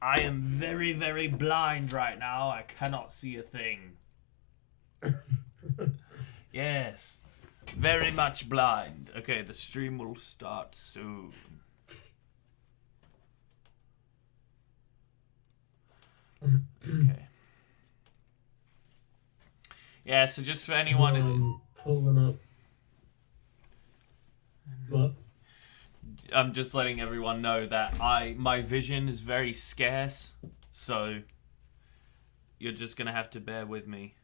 I am very, very blind right now. I cannot see a thing. Yes. Very much blind. Okay, the stream will start soon. Okay. Yeah, so just for anyone pulling up. What? I'm just letting everyone know that my vision is very scarce, so you're just gonna have to bear with me.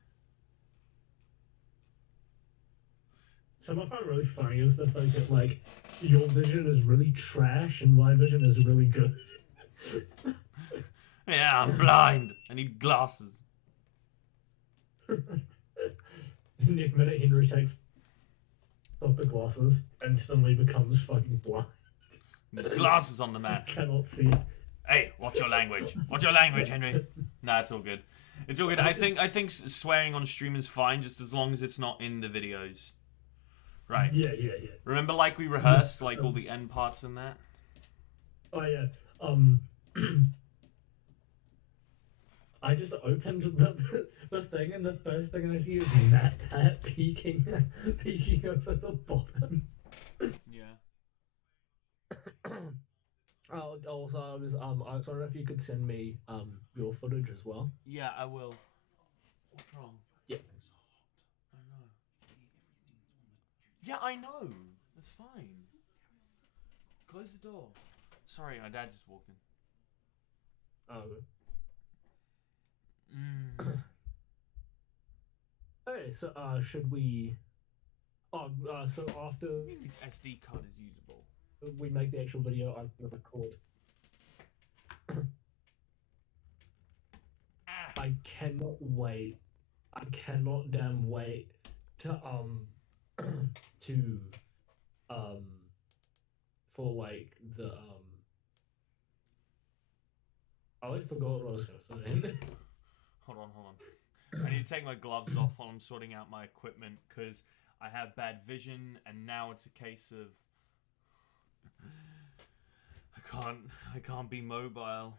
So what I find really funny is the fact that like your vision is really trash and my vision is really good. Yeah, I'm blind. I need glasses. The minute Henry takes off the glasses, instantly becomes fucking blind. Glasses on the man. Cannot see. Hey, watch your language. Watch your language, Henry. Nah, it's all good. It's all good. I think swearing on stream is fine, just as long as it's not in the videos. Right. Yeah. Remember, like we rehearsed, like all the end parts and that. Oh yeah. I just opened the thing, and the first thing I see is Matt Pat peeking over the bottom. Yeah. Oh, also, I was wondering if you could send me your footage as well. Yeah, I will. What's wrong? Yeah. I know. Yeah, I know. That's fine. Close the door. Sorry, my dad just walked in. Oh. Hey, so should we? So after The SD card is usable. we make the actual video, I'm gonna record. I cannot wait. I cannot damn wait to to for like the I like forgot what I was gonna say. Hold on. I need to take my gloves off while I'm sorting out my equipment because I have bad vision, and now it's a case of I can't be mobile.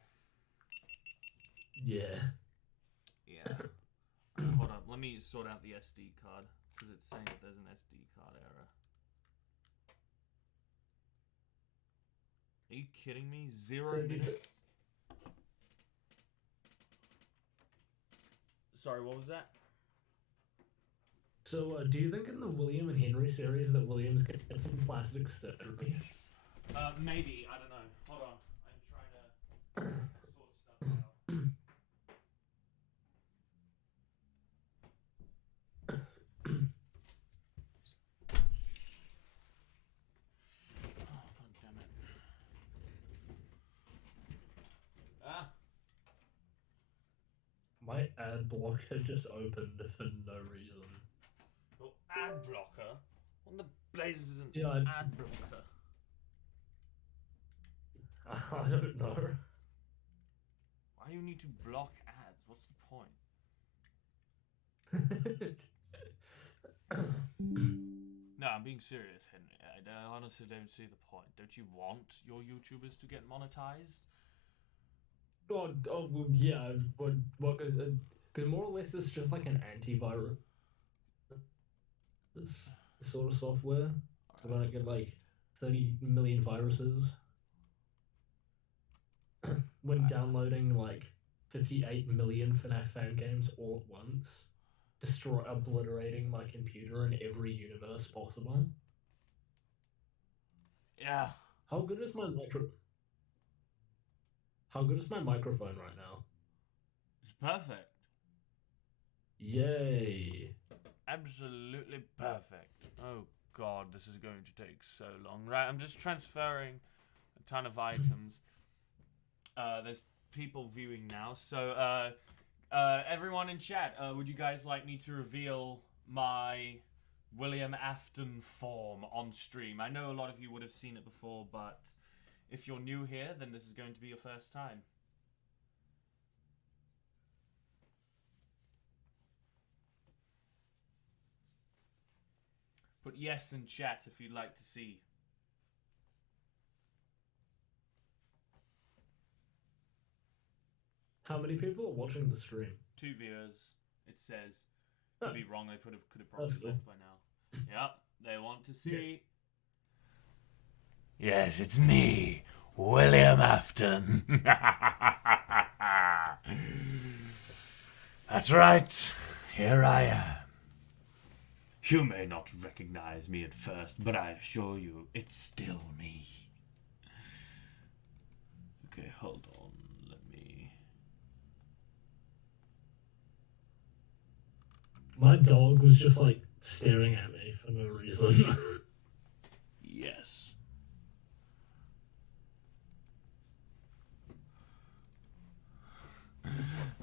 Yeah. Hold on, let me sort out the SD card because it's saying that there's an SD card error. Are you kidding me? 0 minutes? Sorry, what was that? So, do you think in the William and Henry series that William's gonna get some plastic surgery? Maybe. I don't know. Hold on. I'm trying to sort stuff out. Oh, God damn it. Ah. My ad blocker just opened for no reason. Oh, ad blocker? What the blazes is an ad blocker? I don't know. Why do you need to block ads? What's the point? No, I'm being serious, Henry. I honestly don't see the point. Don't you want your YouTubers to get monetized? Oh well, yeah, but because more or less it's just like an antivirus this sort of software. So I don't get like 30 million viruses when downloading like 58 million FNAF fan games all at once, obliterating my computer in every universe possible. Yeah. How good is my How good is my microphone right now? It's perfect. Yay. Absolutely perfect. Oh God, this is going to take so long. Right, I'm just transferring a ton of items. There's people viewing now. So, everyone in chat, would you guys like me to reveal my William Afton form on stream? I know a lot of you would have seen it before, but if you're new here, then this is going to be your first time. Put yes in chat if you'd like to see. How many people are watching the stream? 2 viewers. It says. Oh, Could be wrong. They could have probably that's cool. left by now. Yep. They want to see. Yes, it's me, William Afton. That's right. Here I am. You may not recognize me at first, but I assure you, it's still me. Okay, hold on. Let me... My dog was just like staring at me for no reason. Yes.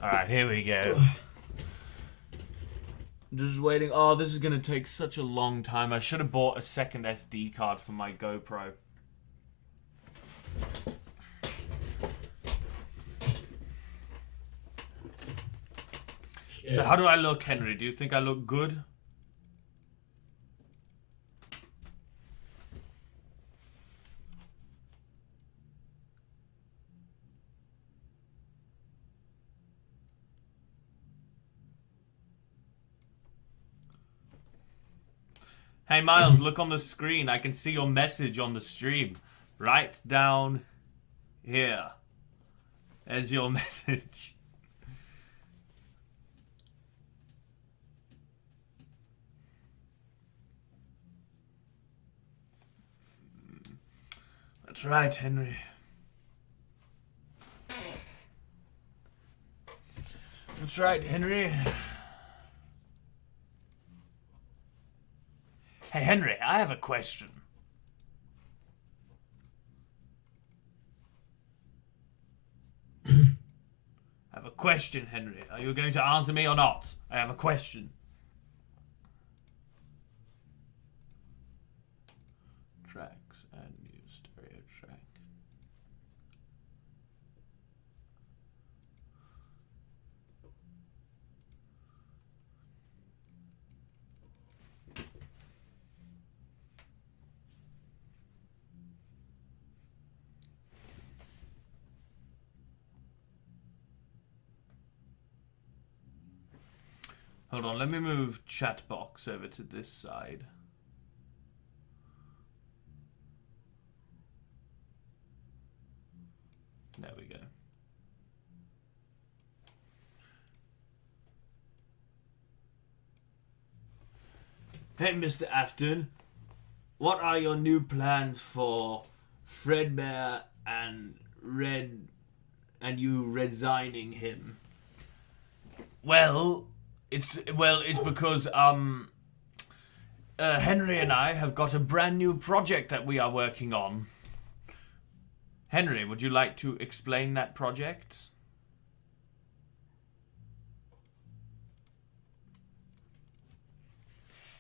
Alright, here we go. Just waiting. Oh, this is going to take such a long time. I should have bought a second SD card for my GoPro. Yeah. So how do I look, Henry? Do you think I look good? Hey Miles, look on the screen. I can see your message on the stream. Right down here. There's your message. That's right, Henry. That's right, Henry. Hey, Henry, I have a question. I have a question, Henry. Are you going to answer me or not? I have a question. Tracks and new stereo track. Hold on, let me move chat box over to this side. There we go. Hey, Mr. Afton, what are your new plans for Fredbear and you resigning him? Well, it's because Henry and I have got a brand new project that we are working on. Henry, would you like to explain that project?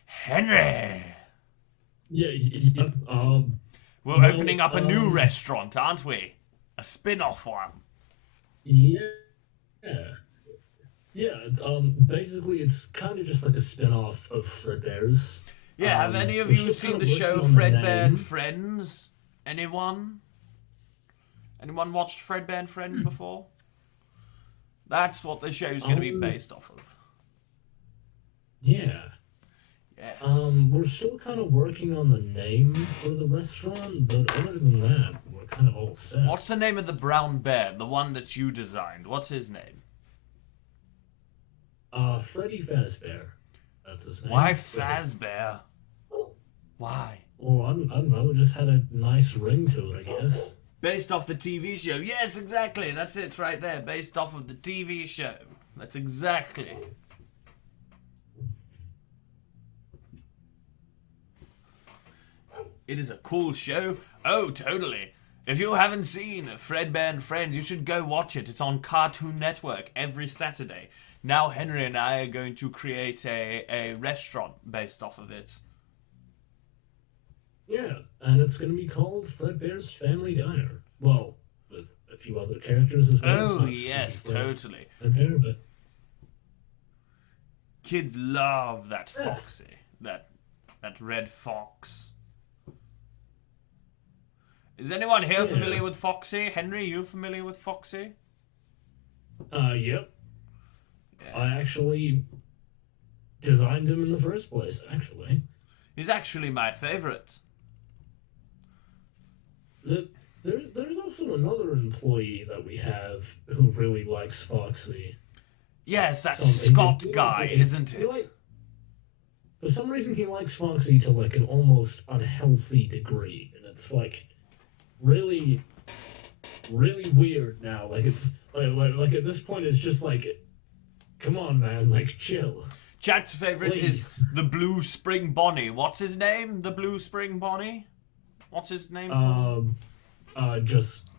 Henry! Yeah, We're opening up a new restaurant, aren't we? A spin-off one. Yeah. Basically, it's kind of just like a spin-off of Fredbear's. Yeah, have any of we're you still seen kind the of show working on the Fredbear and name. Friends? Anyone? Anyone watched Fredbear and Friends before? That's what the show's going to be based off of. Yeah. Yes. We're still kind of working on the name for the restaurant, but other than that, we're kind of all set. What's the name of the brown bear? The one that you designed. What's his name? Freddy Fazbear. That's his name. Why Fazbear? Why? Well, I don't know. It just had a nice ring to it, I guess. Based off the TV show. Yes, exactly. That's it right there. Based off of the TV show. That's exactly. It is a cool show. Oh, totally. If you haven't seen Fredbear and Friends, you should go watch it. It's on Cartoon Network every Saturday. Now Henry and I are going to create a restaurant based off of it. Yeah, and it's going to be called Fredbear's Family Diner. Well, with a few other characters as well. Oh, yes, totally. Fredbear, but... Kids love that Foxy. That red fox. Is anyone here familiar with Foxy? Henry, you familiar with Foxy? Yep. Yeah. I actually designed him in the first place, actually. He's actually my favorite. There's also another employee that we have who really likes Foxy. Yes, that Something. Scott guy, isn't it? For some reason, he likes Foxy to like an almost unhealthy degree, and it's like really, really weird now. Like it's like at this point, it's just like, come on, man, like chill. Chat's favorite is the Blue Spring Bonnie. What's his name? The Blue Spring Bonnie? What's his name called? Just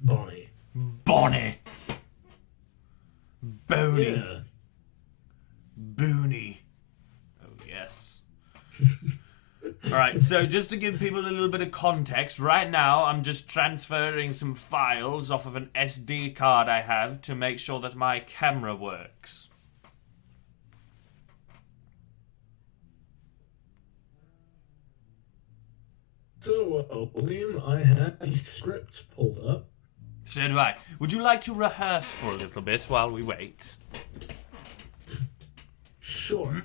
Bonnie. Bonnie. Boney. Yeah. Booney. Oh, yes. Alright, so just to give people a little bit of context, right now I'm just transferring some files off of an SD card I have to make sure that my camera works. So, William, I have the script pulled up. So do I. Would you like to rehearse for a little bit while we wait? Sure.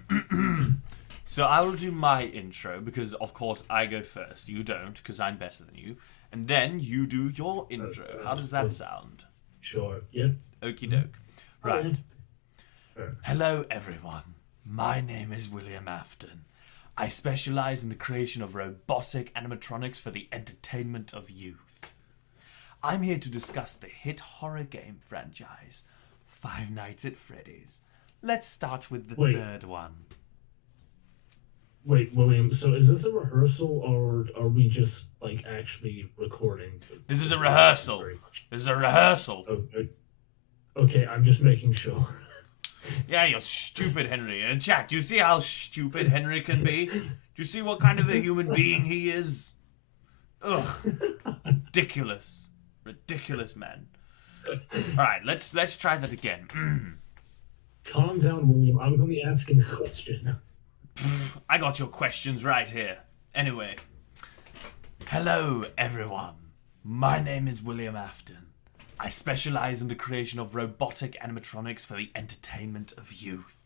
So I will do my intro because, of course, I go first. You don't because I'm better than you. And then you do your intro. How does that sound? Sure. Yep. Okie doke. Right. Sure. Hello, everyone. My name is William Afton. I specialize in the creation of robotic animatronics for the entertainment of youth. I'm here to discuss the hit horror game franchise, Five Nights at Freddy's. Let's start with the third one. Wait, William, so is this a rehearsal or are we just, like, actually recording? This is a rehearsal. This is a rehearsal. Okay, I'm just making sure. Yeah, you're stupid, Henry. Jack, do you see how stupid Henry can be? Do you see what kind of a human being he is? Ugh. Ridiculous. Ridiculous man. Alright, let's try that again. Calm down, William. I was only asking a question. I got your questions right here. Anyway. Hello, everyone. My name is William Afton. I specialize in the creation of robotic animatronics for the entertainment of youth.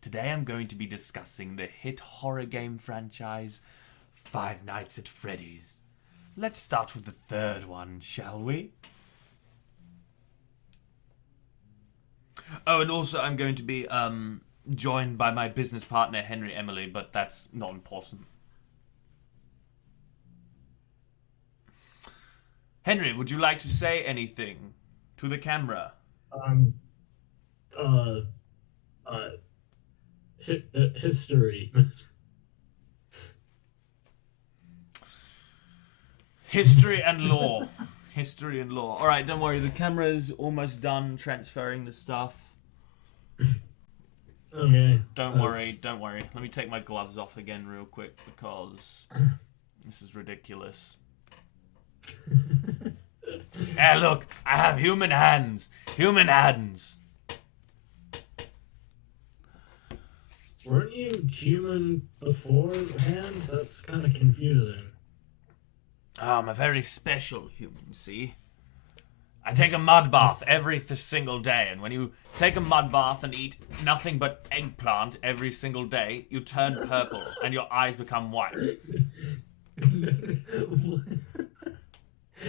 Today I'm going to be discussing the hit horror game franchise, Five Nights at Freddy's. Let's start with the third one, shall we? Oh, and also I'm going to be joined by my business partner, Henry Emily, but that's not important. Henry, would you like to say anything to the camera? History. History and law. History and law. Alright, don't worry, the camera's almost done transferring the stuff. Okay. Don't worry. Let me take my gloves off again real quick because this is ridiculous. Hey, look, I have human hands. Human hands. Weren't you human beforehand? That's kind of confusing. Oh, I'm a very special human, see? I take a mud bath every single day, and when you take a mud bath and eat nothing but eggplant every single day, you turn purple, and your eyes become white.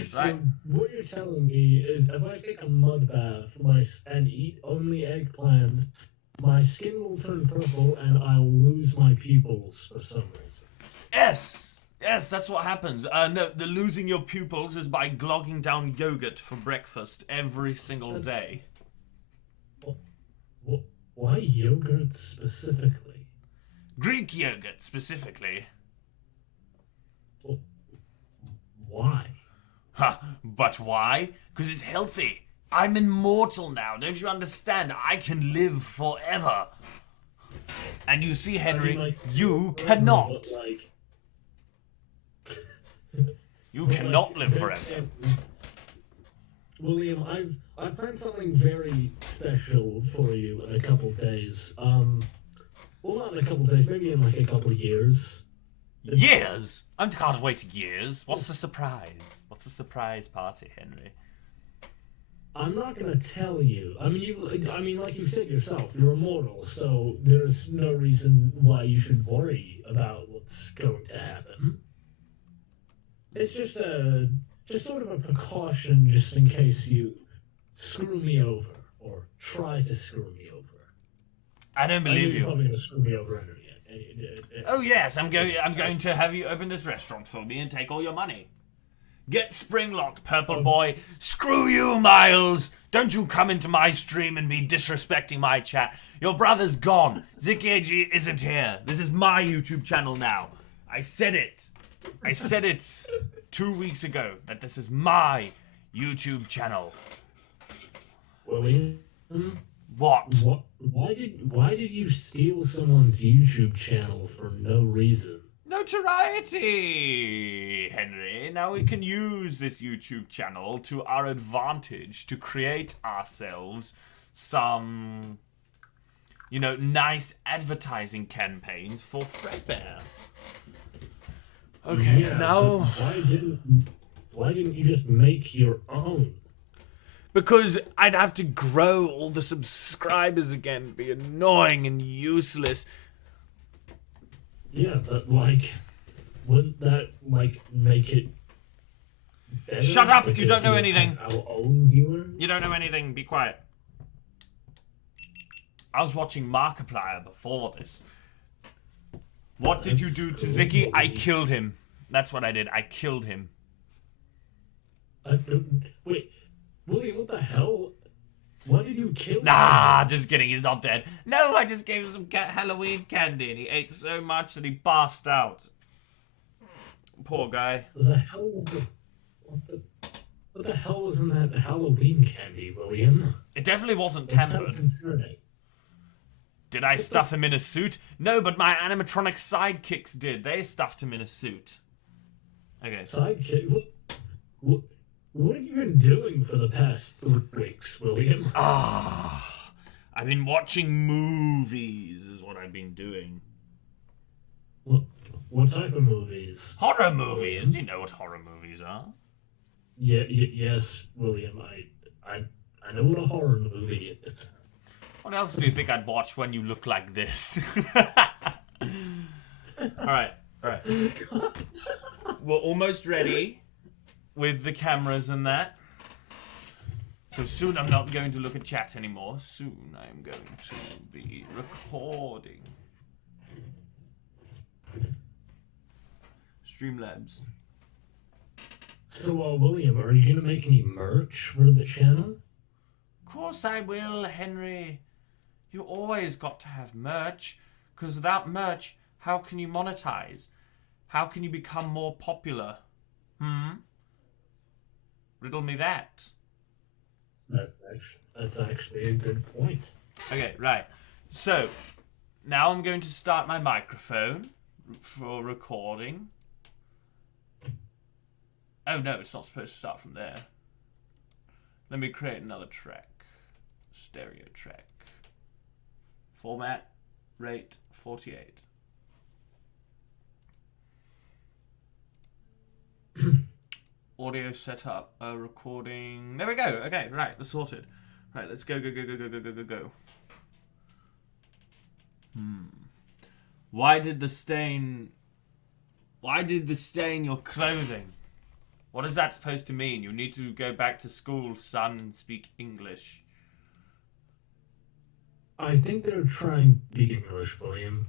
So what you're telling me is if I take a mud bath and eat only eggplants, my skin will turn purple and I'll lose my pupils for some reason. Yes! Yes, that's what happens. No, the losing your pupils is by glogging down yogurt for breakfast every single day. Why yogurt specifically? Greek yogurt, specifically. Why? Huh, but why? Because it's healthy. I'm immortal now, don't you understand? I can live forever. And you see, Henry, you cannot. You cannot live forever. William, I've planned something very special for you in a couple days. Well, not in a couple days, maybe in like a couple years. Years? I can't wait years. What's the surprise? What's the surprise party, Henry? I'm not gonna tell you. I mean, like you said yourself, you're immortal, so there's no reason why you should worry about what's going to happen. It's just sort of a precaution, just in case you screw me over or try to screw me over. I don't believe You're you. probably gonna screw me over anyway. Oh yes, I'm going to have you open this restaurant for me and take all your money. Get spring-locked, purple boy. Screw you, Miles. Don't you come into my stream and be disrespecting my chat. Your brother's gone. ZickyAG isn't here. This is my YouTube channel now. I said it. I said it 2 weeks ago that this is my YouTube channel. William? What? Why did you steal someone's YouTube channel for no reason? Notoriety, Henry. Now we can use this YouTube channel to our advantage to create ourselves some, nice advertising campaigns for Fredbear. Okay, yeah, now... Why didn't you just make your own? Because I'd have to grow all the subscribers again, be annoying and useless. Yeah, but wouldn't that make it better? Shut up! You don't know anything. Our own viewers? You don't know anything. Be quiet. I was watching Markiplier before this. What did you do to Zicky? I killed him. That's what I did. I killed him. Wait, William, what the hell? Why did you kill him? Nah, just kidding. He's not dead. No, I just gave him some Halloween candy and he ate so much that he passed out. Poor guy. What the hell was in that Halloween candy, William? It definitely wasn't That's tempered. concerning. Did I stuff him in a suit? No, but my animatronic sidekicks did. They stuffed him in a suit. Okay. Sidekick? What have you been doing for the past 3 weeks, William? I've been watching movies is what I've been doing. What type of movies? Horror movies. Do you know what horror movies are? Yes, William. I know what a horror movie is. What else do you think I'd watch when you look like this? Alright. We're almost ready with the cameras and that. So soon I'm not going to look at chat anymore. Soon I'm going to be recording. Streamlabs. So, William, are you gonna make any merch for the channel? Of course I will, Henry. You always got to have merch, because without merch, how can you monetize? How can you become more popular? Riddle me that. That's actually a good point. Okay, right. So, now I'm going to start my microphone for recording. Oh no, it's not supposed to start from there. Let me create another track. Stereo track. Format, rate, 48. Audio setup, recording. There we go. Okay, right, that's sorted. Right, let's go. Why did the stain your clothing? What is that supposed to mean? You need to go back to school, son, and speak English. I think they're trying to speak English, William.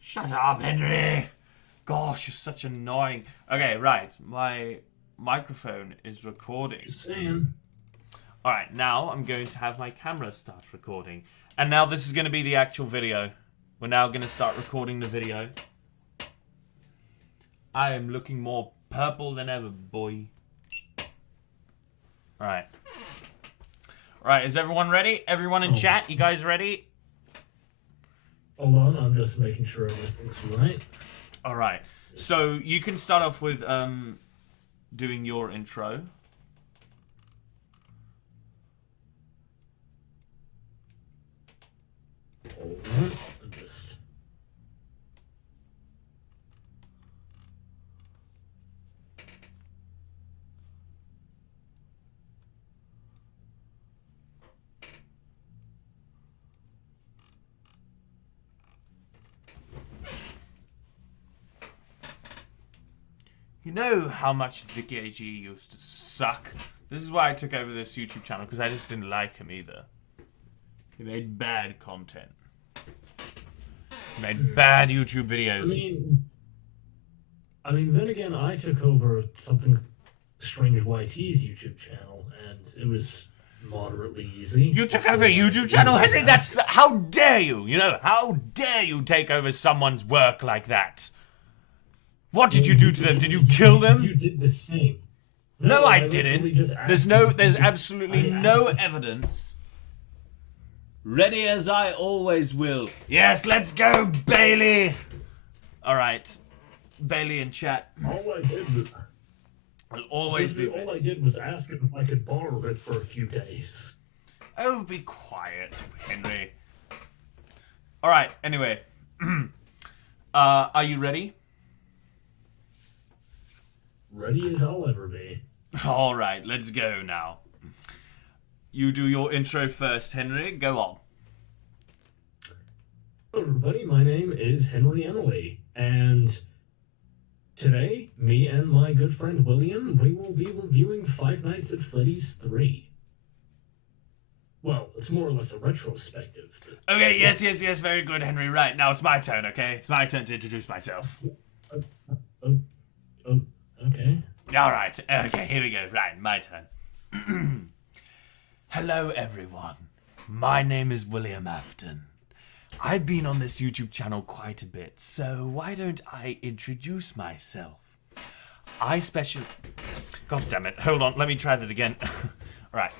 Shut up, Henry! Gosh, you're such annoying. Okay, right. My microphone is recording. Just saying. Alright, now I'm going to have my camera start recording. And now this is going to be the actual video. We're now going to start recording the video. I am looking more purple than ever, boy. Alright. Alright, is everyone ready? Everyone in chat, you guys ready? Hold on, I'm just making sure everything's right. Alright, so you can start off with doing your intro. Hold on, I'm just... You know how much ZickyAG used to suck? This is why I took over this YouTube channel, because I just didn't like him either. He made bad content. He made bad YouTube videos. I mean, then again, I took over something Strange YT's YouTube channel, and it was moderately easy. You took over a YouTube channel, Henry? How dare you? You know, how dare you take over someone's work like that? What did you do to them? Did you kill them? You did the same. No, I didn't. There's absolutely no evidence. Ready as I always will. Yes, let's go, Bailey. All right, Bailey in chat. All I did was all I did was ask him if I could borrow it for a few days. Oh, be quiet, Henry. All right. Anyway, are you ready? Ready as I'll ever be. All right, let's go now. You do your intro first, Henry. Go on. Hello, everybody. My name is Henry Emily, and today, me and my good friend William, we will be reviewing Five Nights at Freddy's 3. Well, it's more or less a retrospective. Okay, yes, very good, Henry. Right, now it's my turn, okay? It's my turn to introduce myself. Okay. Alright, okay, here we go. Right, my turn. Hello, everyone. My name is William Afton. I've been on this YouTube channel quite a bit, so why don't I introduce myself? God damn it. Hold on, let me try that again. Right.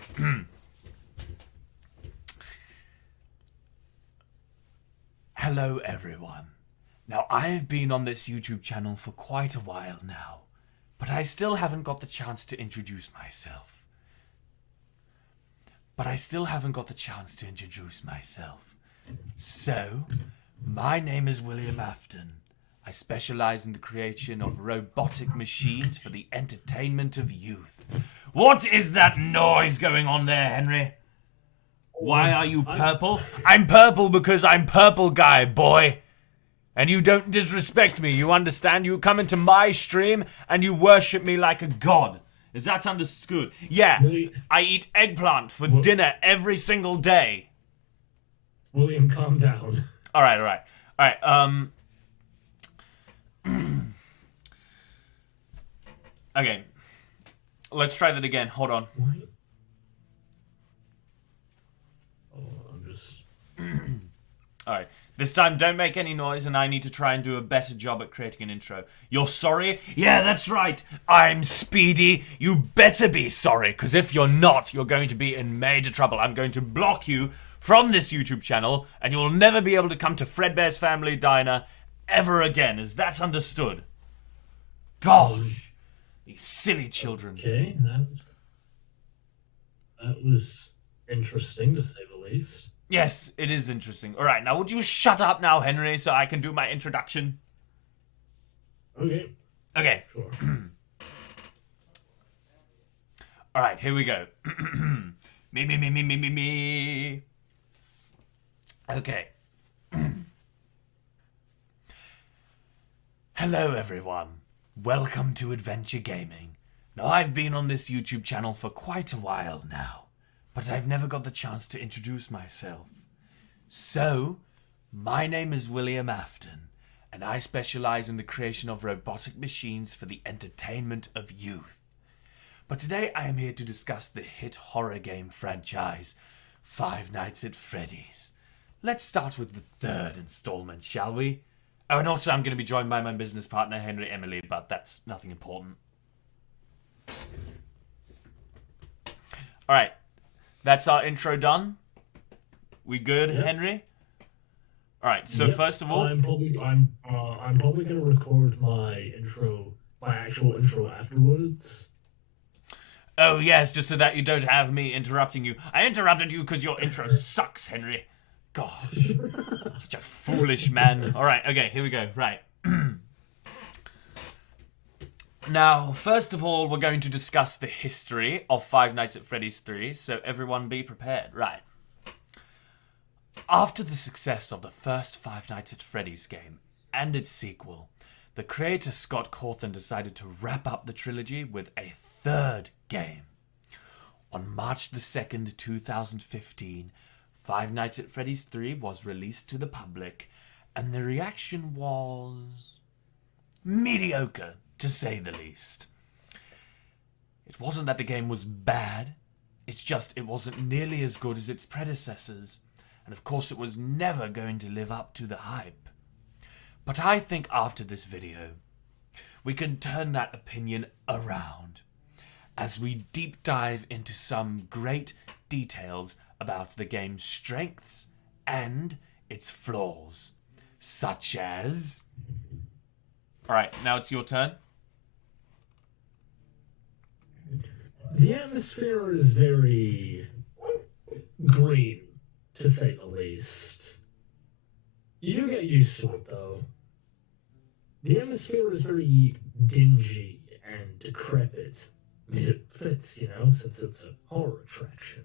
Hello, everyone. Now, I've been on this YouTube channel for quite a while now, but I still haven't got the chance to introduce myself. So, my name is William Afton. I specialize in the creation of robotic machines for the entertainment of youth. What is that noise going on there, Henry? Why are you purple? I'm purple because I'm purple guy, boy. And you don't disrespect me, you understand? You come into my stream and you worship me like a god. Is that understood? Yeah, I eat eggplant for dinner every single day. William, calm down. All right. Okay. Let's try that again. Hold on. What? I'm just... All right. This time, don't make any noise, and I need to try and do a better job at creating an intro. You're sorry? Yeah, that's right. I'm Speedy. You better be sorry, because if you're not, you're going to be in major trouble. I'm going to block you from this YouTube channel, and you'll never be able to come to Fredbear's Family Diner ever again. Is that understood? Gosh, these silly children. Okay, that was interesting, to say the least. Yes, it is interesting. All right, now would you shut up now, Henry, so I can do my introduction? Okay. Sure. All right, here we go. Me. Okay. Hello, everyone. Welcome to Adventure Gaming. Now, I've been on this YouTube channel for quite a while now, but I've never got the chance to introduce myself. So, my name is William Afton, and I specialize in the creation of robotic machines for the entertainment of youth. But today I am here to discuss the hit horror game franchise, Five Nights at Freddy's. Let's start with the third installment, shall we? Oh, and also I'm going to be joined by my business partner, Henry Emily, but that's nothing important. Alright, that's our intro done. We good, yep. Henry? Alright, so yep. First of all... I'm probably going to record my actual intro afterwards. Oh, yes, just so that you don't have me interrupting you. I interrupted you because your intro sucks, Henry. Gosh, such a foolish man. All right, okay, here we go. Right. Now, first of all, we're going to discuss the history of Five Nights at Freddy's 3, so everyone be prepared. Right. After the success of the first Five Nights at Freddy's game and its sequel, the creator Scott Cawthon decided to wrap up the trilogy with a third game. On March the 2nd, 2015, Five Nights at Freddy's 3 was released to the public, and the reaction was mediocre, to say the least. It wasn't that the game was bad, it's just it wasn't nearly as good as its predecessors, and of course it was never going to live up to the hype. But I think after this video, we can turn that opinion around as we deep dive into some great details about the game's strengths and its flaws, such as... Alright, now it's your turn. The atmosphere is very green, to say the least. You do get used to it, though. The atmosphere is very dingy and decrepit. I mean, it fits, you know, since it's a horror attraction.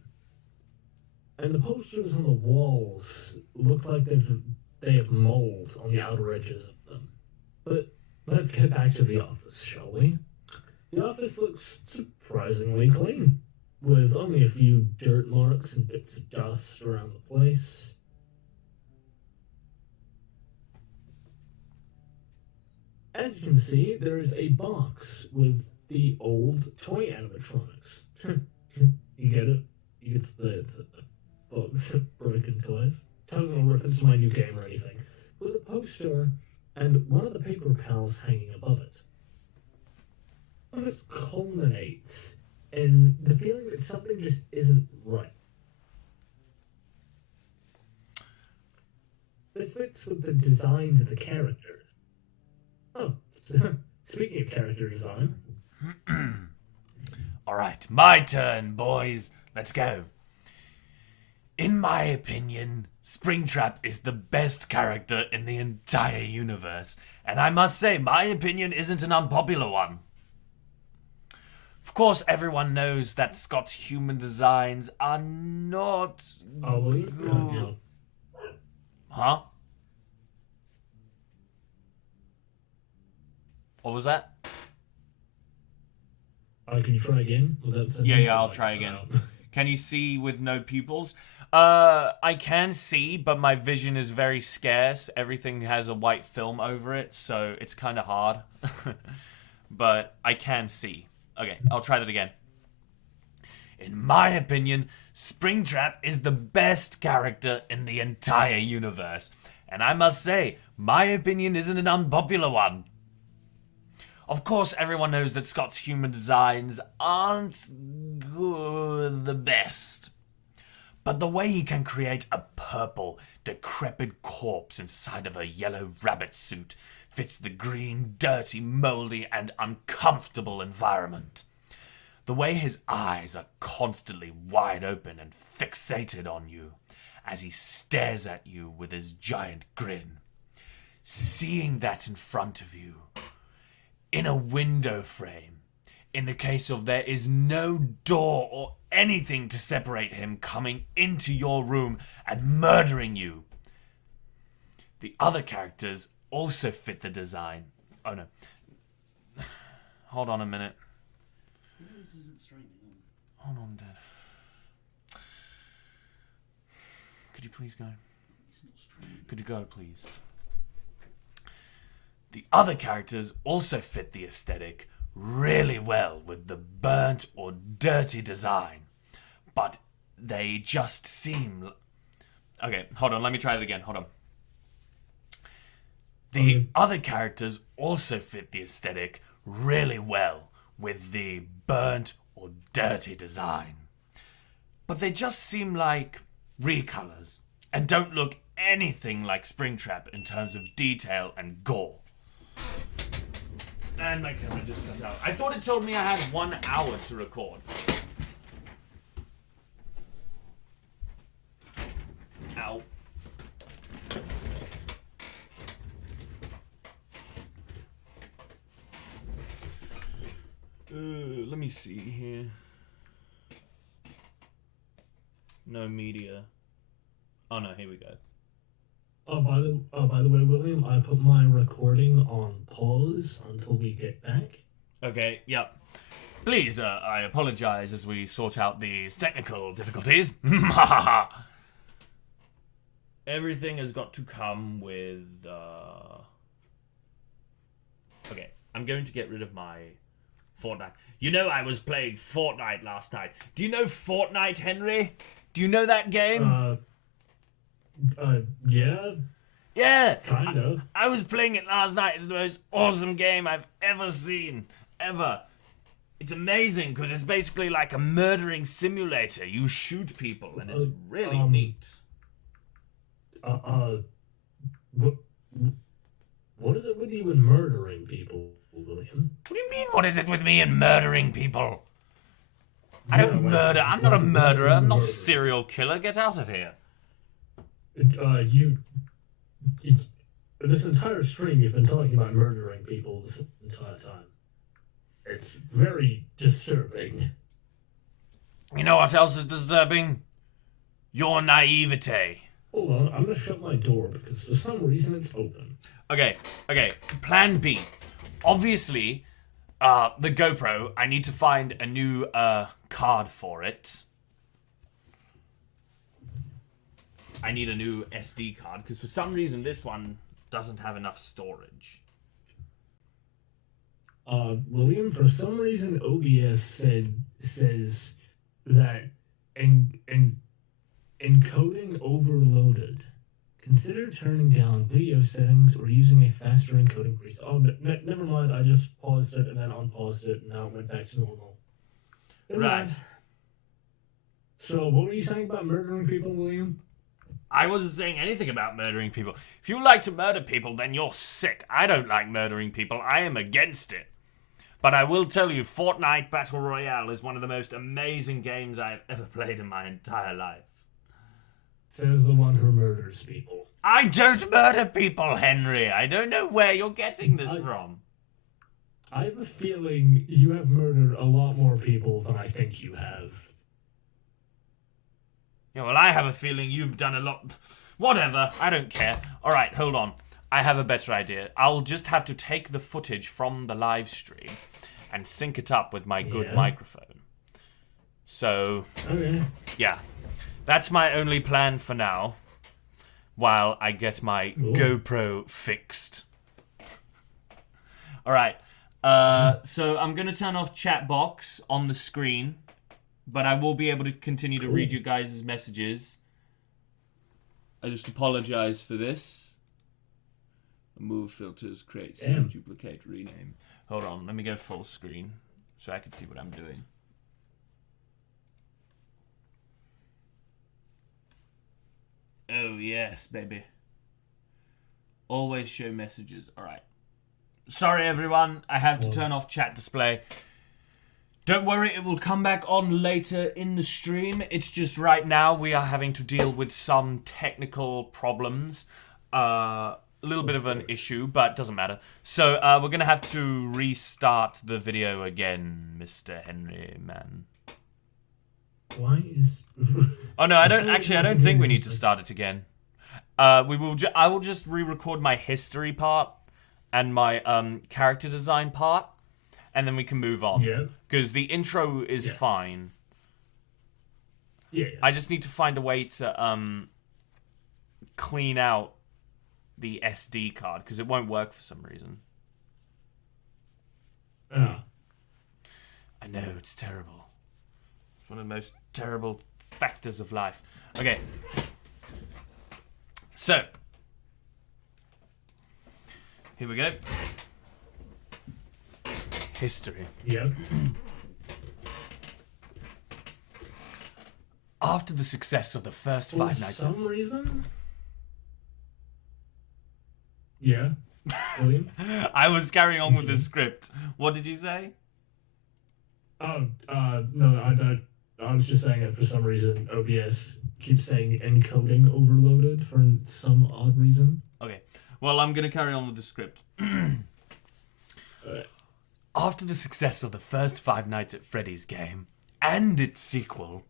And the posters on the walls look like they have mold on the outer edges of them. But let's get back to the office, shall we? The office looks surprisingly clean, with only a few dirt marks and bits of dust around the place. As you can see, there's a box with the old toy animatronics. You get it? You get the box, broken toys. Total reference to my new game or anything. With a poster and one of the paper pals hanging above it. All this culminates in the feeling that something just isn't right. This fits with the designs of the characters. Oh, speaking of character design. Alright, my turn, boys. Let's go. In my opinion, Springtrap is the best character in the entire universe. And I must say, my opinion isn't an unpopular one. Of course, everyone knows that Scott's human designs are not good. Huh? What was that? Can you try again? Yeah, I'll try again. Can you see with no pupils? I can see, but my vision is very scarce. Everything has a white film over it, so it's kind of hard. But I can see. Okay, I'll try that again. In my opinion, Springtrap is the best character in the entire universe. And I must say, my opinion isn't an unpopular one. Of course, everyone knows that Scott's human designs aren't the best. But the way he can create a purple, decrepit corpse inside of a yellow rabbit suit fits the green, dirty, moldy, and uncomfortable environment. The way his eyes are constantly wide open and fixated on you as he stares at you with his giant grin. Seeing that in front of you, in a window frame, in the case of there is no door or anything to separate him coming into your room and murdering you. The other characters also fit the design. Oh no. Hold on a minute. This isn't straightening. Hold on, Dad. Could you please go? Could you go, please? The other characters also fit the aesthetic really well with the burnt or dirty design. But they just seem... Okay, hold on, let me try it again. Hold on. The other characters also fit the aesthetic really well with the burnt or dirty design. But they just seem like recolors and don't look anything like Springtrap in terms of detail and gore. And my camera just cut out. I thought it told me I had 1 hour to record. Ow. Let me see here. No media. Oh no, here we go. By the way, William, I put my recording on pause until we get back. Okay, yep. Please, I apologize as we sort out these technical difficulties. Everything has got to come with, Okay, I'm going to get rid of my Fortnite. You know I was playing Fortnite last night. Do you know Fortnite, Henry? Do you know that game? Yeah. Yeah. Kind of. I was playing it last night. It's the most awesome game I've ever seen. Ever. It's amazing because it's basically like a murdering simulator. You shoot people and it's really neat. What is it with you and murdering people, William? What do you mean, what is it with me and murdering people? I don't murder. I'm not a murderer. I'm not a serial killer. Get out of here. This entire stream you've been talking about murdering people this entire time. It's very disturbing. You know what else is disturbing? Your naivete. Hold on, I'm gonna shut my door because for some reason it's open. Okay. Plan B. Obviously, the GoPro, I need to find a new card for it. I need a new SD card because for some reason this one doesn't have enough storage. William, for some reason OBS says that encoding overloaded. Consider turning down video settings or using a faster encoding preset. Oh, but never mind. I just paused it and then unpaused it, and now it went back to normal. Right. So, what were you saying about murdering people, William? I wasn't saying anything about murdering people. If you like to murder people, then you're sick. I don't like murdering people. I am against it. But I will tell you, Fortnite Battle Royale is one of the most amazing games I've ever played in my entire life. Says the one who murders people. I don't murder people, Henry. I don't know where you're getting this from. I have a feeling you have murdered a lot more people than I think you have. Yeah, well, I have a feeling you've done a lot. Whatever, I don't care. All right, hold on. I have a better idea. I'll just have to take the footage from the live stream and sync it up with my good microphone. So, yeah. That's my only plan for now, while I get my GoPro fixed. All right. So I'm going to turn off chat box on the screen, but I will be able to continue to read you guys' messages. I just apologize for this. Remove filters, create, save, duplicate, rename. Hold on, let me go full screen so I can see what I'm doing. Oh, yes, baby. Always show messages. All right. Sorry, everyone. I have to turn off chat display. Don't worry, it will come back on later in the stream. It's just right now we are having to deal with some technical problems. A little bit of an issue, but doesn't matter. So we're going to have to restart the video again, Mr. Henry, man. Why is... Oh, no, I don't think we need to start it again. I will just re-record my history part and my character design part, and then we can move on. Yeah. Because the intro is fine. Yeah. I just need to find a way to clean out the SD card, because it won't work for some reason. I know, it's terrible. It's one of the most terrible factors of life. Okay. So. Here we go. History. Yeah. After the success of the first Five Nights... For some reason? Yeah. William? I was carrying on with the script. What did you say? No, I was just saying that for some reason OBS keeps saying encoding overloaded for some odd reason. Okay. Well, I'm going to carry on with the script. After the success of the first Five Nights at Freddy's game and its sequel,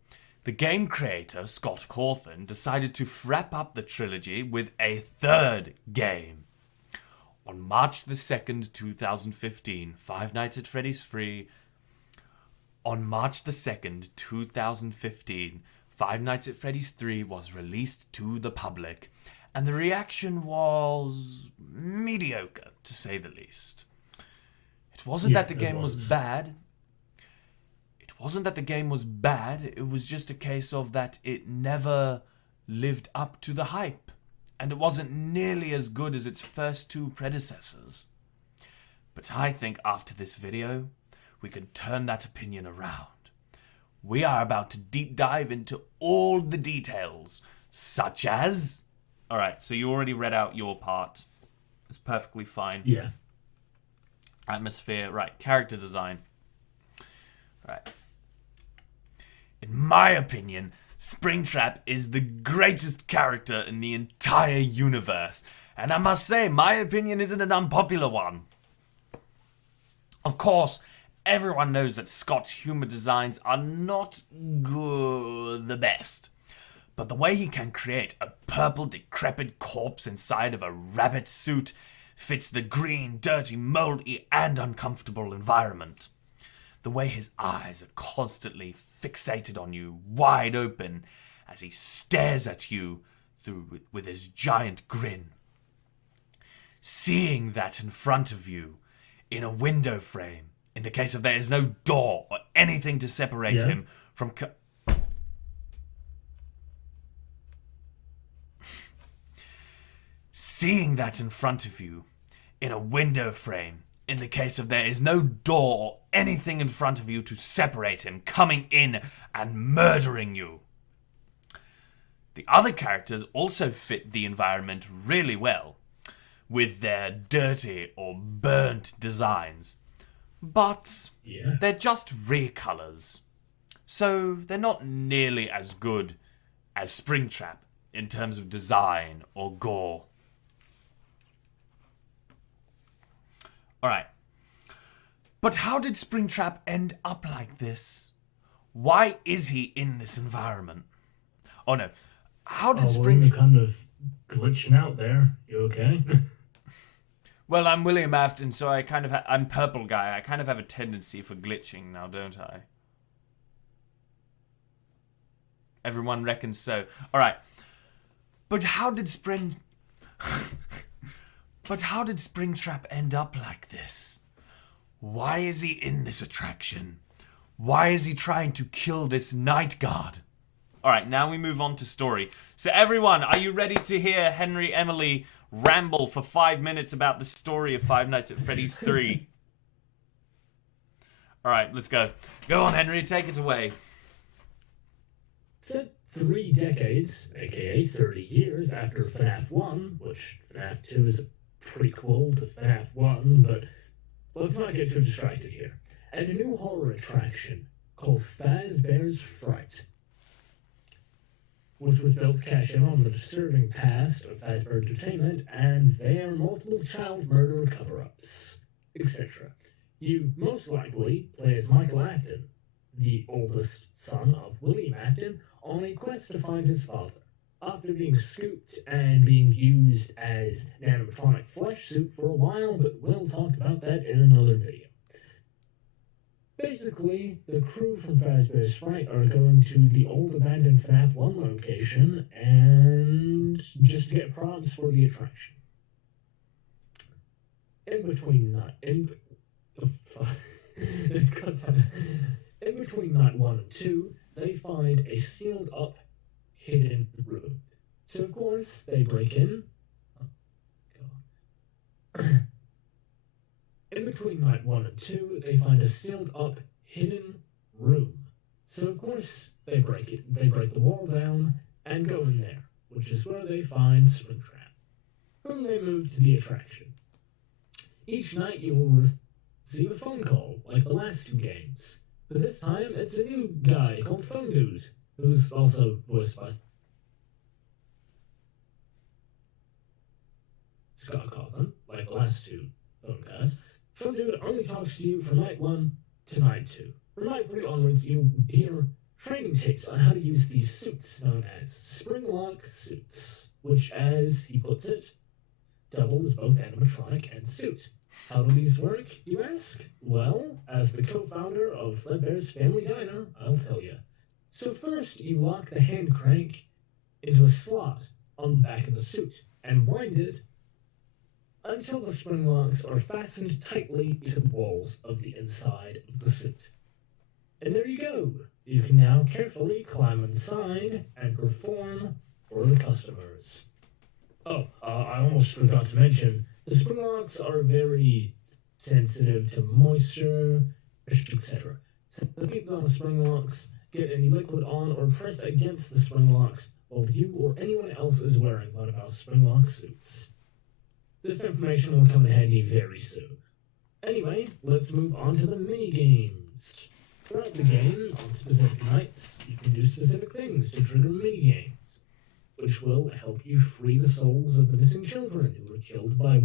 the game creator, Scott Cawthon, decided to wrap up the trilogy with a third game. On March the 2nd, 2015, Five Nights at Freddy's 3... On March the 2nd, 2015, Five Nights at Freddy's 3 was released to the public, and the reaction was mediocre, to say the least. It wasn't that the game was bad. It wasn't that the game was bad, it was just a case of that it never lived up to the hype, and it wasn't nearly as good as its first two predecessors. But I think after this video, we can turn that opinion around. We are about to deep dive into all the details, such as... Alright, so you already read out your part. It's perfectly fine. Yeah. Atmosphere, right, character design. Right. In my opinion, Springtrap is the greatest character in the entire universe. And I must say, my opinion isn't an unpopular one. Of course, everyone knows that Scott's humor designs are not good, the best. But the way he can create a purple decrepit corpse inside of a rabbit suit fits the green, dirty, moldy, and uncomfortable environment. The way his eyes are constantly fixated on you, wide open, as he stares at you through with his giant grin. Seeing that in front of you, in a window frame, in the case of there is no door or anything to separate him from... Seeing that in front of you, in a window frame, in the case of there is no door or anything in front of you to separate him, coming in and murdering you. The other characters also fit the environment really well, with their dirty or burnt designs. But they're just recolors. So they're not nearly as good as Springtrap in terms of design or gore. Alright. But how did Springtrap end up like this? Why is he in this environment? Oh no. How did Springtrap... You're kind of glitching out there. You okay? Well, I'm William Afton, so I'm Purple Guy. I kind of have a tendency for glitching now, don't I? Everyone reckons so. Alright. But how did Springtrap end up like this? Why is he in this attraction? Why is he trying to kill this night guard? Alright, now we move on to story. So everyone, are you ready to hear Henry Emily ramble for 5 minutes about the story of Five Nights at Freddy's 3? Alright, let's go. Go on, Henry, take it away. Set 3 decades, aka 30 years after FNAF 1, which FNAF 2 is a prequel to FNAF 1, but let's not get too distracted here. At a new horror attraction called Fazbear's Fright, which was built to cash in on the disturbing past of Fazbear Entertainment and their multiple child murder cover-ups, etc. You most likely play as Michael Afton, the oldest son of William Afton, on a quest to find his father, after being scooped and being used as an animatronic flesh suit for a while, but we'll talk about that in another video. Basically, the crew from Fazbear's Fright are going to the old abandoned FNAF 1 location and just to get props for the attraction. In between night 1 and 2, they find a sealed up, hidden room. So of course, they break in. In between night 1 and 2, they find a sealed up, hidden room. So of course, they break the wall down and go in there, which is where they find Springtrap, whom they move to the attraction. Each night you will receive a phone call, like the last 2 games. But this time, it's a new guy called Phone Dude, who's also voiced by Scott Cawthon, like the last 2 phone guys. Phone Dude only talks to you from night 1 to night 2. From night 3 onwards, you'll hear training tapes on how to use these suits known as spring-lock suits, which, as he puts it, double as both animatronic and suit. How do these work, you ask? Well, as the co-founder of Fredbear's Family Diner, I'll tell you. So first, you lock the hand crank into a slot on the back of the suit and wind it until the spring locks are fastened tightly to the walls of the inside of the suit. And there you go. You can now carefully climb inside and perform for the customers. Oh, I almost forgot to mention, the spring locks are very sensitive to moisture, etc. So the people on the spring locks get any liquid on or pressed against the spring locks while you or anyone else is wearing one of our spring lock suits. This information will come in handy very soon. Anyway, let's move on to the mini-games. Throughout the game, on specific nights, you can do specific things to trigger mini-games, which will help you free the souls of the missing children who were killed by,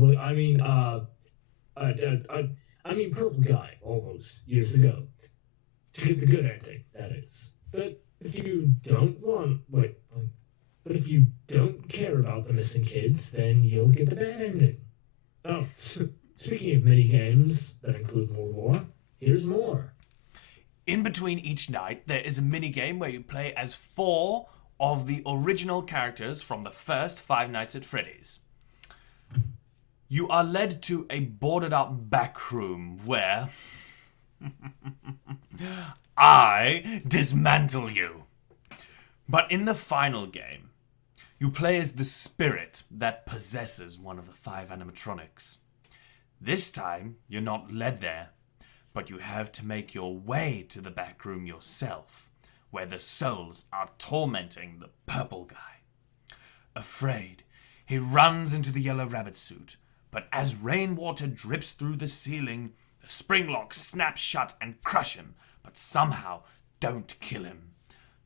Purple Guy, all those years ago. To get the good ending, that is. But if you don't care about the missing kids, then you'll get the bad ending. Oh, speaking of mini-games that include more lore, here's more. In between each night, there is a minigame where you play as 4 of the original characters from the first Five Nights at Freddy's. You are led to a boarded-up back room where I dismantle you. But in the final game, you play as the spirit that possesses one of the 5 animatronics. This time, you're not led there, but you have to make your way to the back room yourself, where the souls are tormenting the purple guy. Afraid, he runs into the yellow rabbit suit, but as rainwater drips through the ceiling, the spring locks snap shut and crush him, but somehow don't kill him.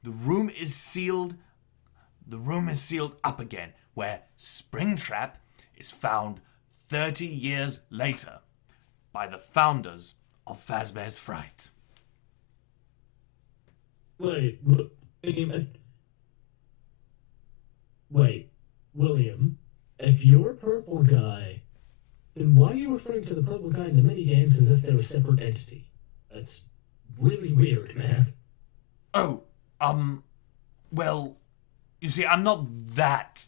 The room is sealed up again, where Springtrap is found 30 years later by the founders of Fazbear's Fright. Wait, William, if you're Purple Guy, then why are you referring to the Purple Guy in the minigames as if they're a separate entity? That's really weird, man. Oh, well, you see, I'm not that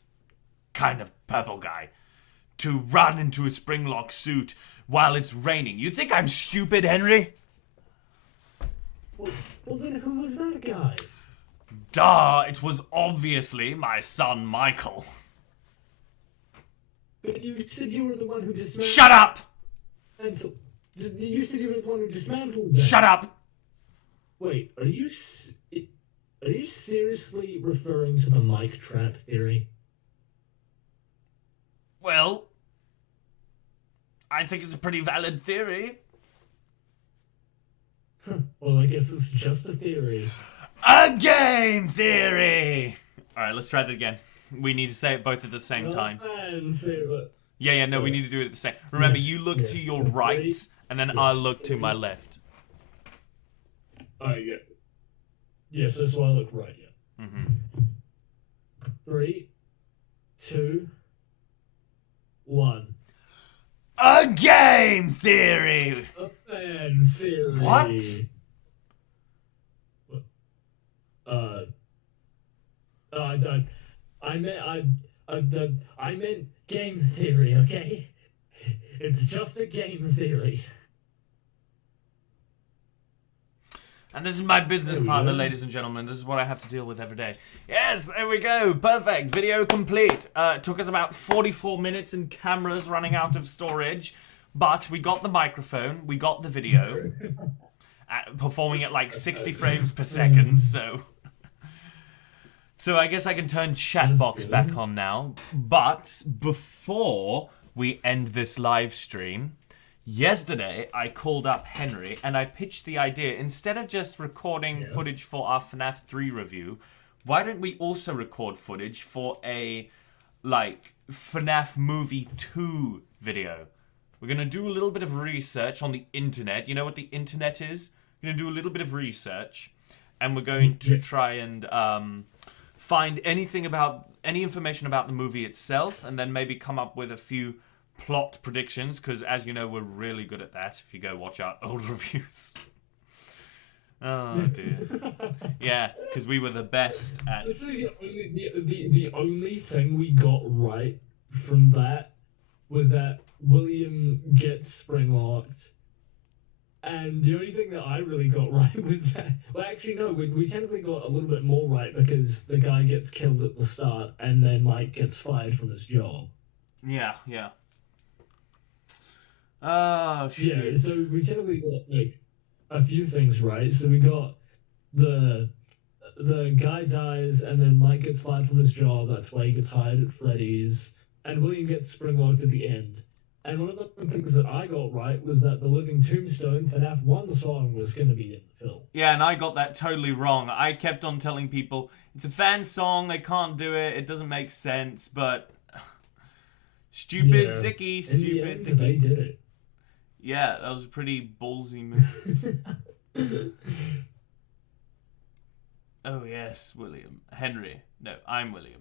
kind of Purple Guy to run into a springlock suit while it's raining. You think I'm stupid, Henry? Well, then who was that guy? Duh, it was obviously my son Michael. But you said you were the one who dismantled... Shut up! You said you were the one who dismantled them. Shut up! Wait, are you seriously referring to the Mike Trap theory? Well, I think it's a pretty valid theory. Well, I guess it's just a theory. A game theory! Alright, let's try that again. We need to say it both at the same time. No, we need to do it at the same. Remember, you look to your right, and then I'll look to my left. Yeah. Yes, that's why I look right, yeah. 3, 2, 1. A game theory! A fan theory. What? I meant game theory, okay? It's just a game theory. And this is my business partner, ladies and gentlemen. This is what I have to deal with every day. Yes, there we go. Perfect. Video complete. It took us about 44 minutes and cameras running out of storage. But we got the microphone. We got the video. Performing at like 60 frames per second, so... So I guess I can turn Chatbox back on now. But before we end this live stream, yesterday I called up Henry and I pitched the idea, instead of just recording footage for our FNAF 3 review, why don't we also record footage for a, FNAF Movie 2 video? We're going to do a little bit of research on the internet. You know what the internet is? We're going to do a little bit of research. and we're going to try and find any information about the movie itself, and then maybe come up with a few plot predictions, because as you know, we're really good at that if you go watch our old reviews. Oh dear. Yeah, because we were the best at... Literally, the only thing we got right from that was that William gets springlocked. And the only thing that I really got right was that... Well, actually, no, we technically got a little bit more right, because the guy gets killed at the start and then, like, gets fired from his job. Yeah. Oh, shit. Yeah, so we technically got, like, a few things right. So we got the guy dies, and then Mike gets fired from his job. That's why he gets hired at Freddy's. And William gets springlocked at the end. And one of the things that I got right was that the Living Tombstone FNAF 1 song was going to be in the film. Yeah, and I got that totally wrong. I kept on telling people, it's a fan song, they can't do it, it doesn't make sense, but... Stupid Zicky, stupid Zicky. They did it. Yeah, that was a pretty ballsy move. Oh yes, William. Henry. No, I'm William.